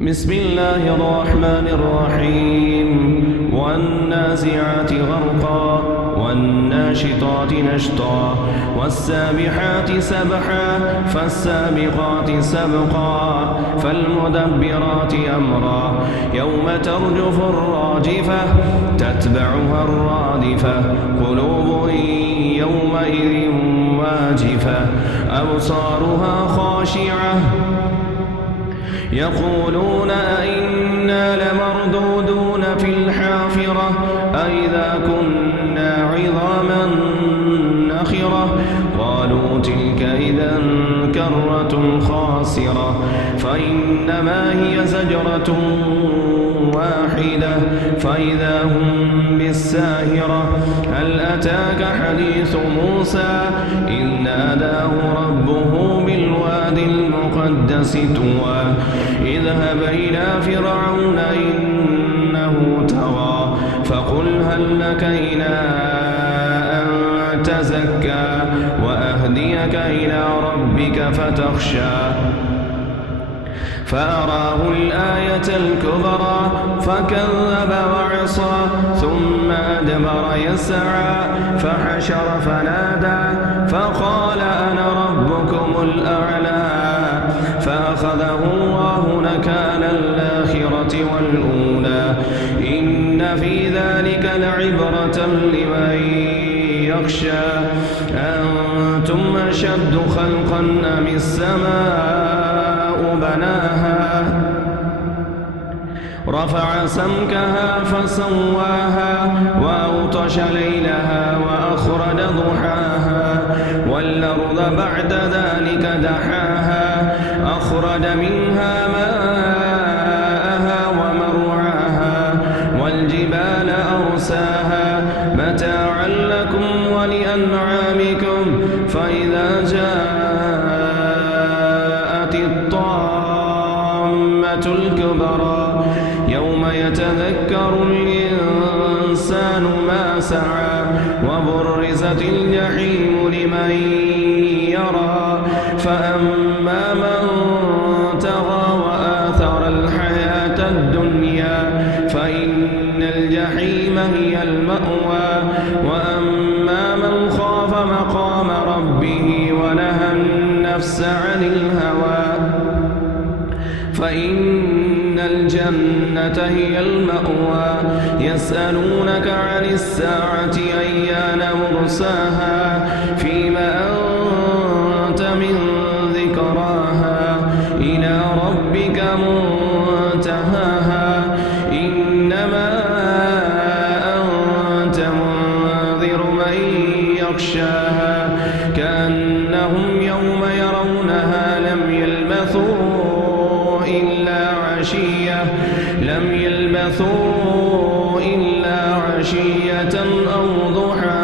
بسم الله الرحمن الرحيم والنازعات غرقا والناشطات نشطا والسابحات سبحا فالسابقات سبقا فالمدبرات أمرا يوم ترجف الراجفة تتبعها الرادفة قلوب يومئذ واجفة أبصارها خاشعة يقولون أئنا لمردودون في الحافرة أئذا كنا عظاما نخرة قالوا تلك إذا كرة خاسرة فإنما هي زجرة واحدة فإذا هم بالساهرة هل أتاك حديث موسى إذ ناداه ربه بالوادي المقدس طوى اذهب إلى فرعون إنه طغى فقل هل لك إلى أن تزكى وأهديك إلى ربك فتخشى فأراه الآية الكبرى فكذب وعصى ثم أدبر يسعى فحشر فنادى فقال أنا ربكم الأعلى فأخذه الله نكال الآخرة والأولى إن في ذلك لعبرة لمن يخشى أنتم أشد خلقا أم السماء بناها رفع سمكها فسواها وأغطش ليلها وأخرج ضحاها والأرض بعد ذلك دحاها أخرج منها ماءها ومرعاها والجبال أرساها متاعا لكم ولأنعامكم فإذا جاءت الطامة الكبرى يوم يتذكر الإنسان ما سعى وبرزت الجحيم لمن يرى فأما من طغى وآثر الحياة الدنيا فإن الجحيم هي المأوى وأما من خاف مقام ربه ونهى النفس عن الهوى فإن الجنة هي المأوى يسألونك عن الساعة أيان مرساها فيما أنت من ذكراها إلى ربك منتهاها إنما أنت منذر من يخشاها كأنهم يوم يرونها لم يلبثوا إلا عشية أو ضحاها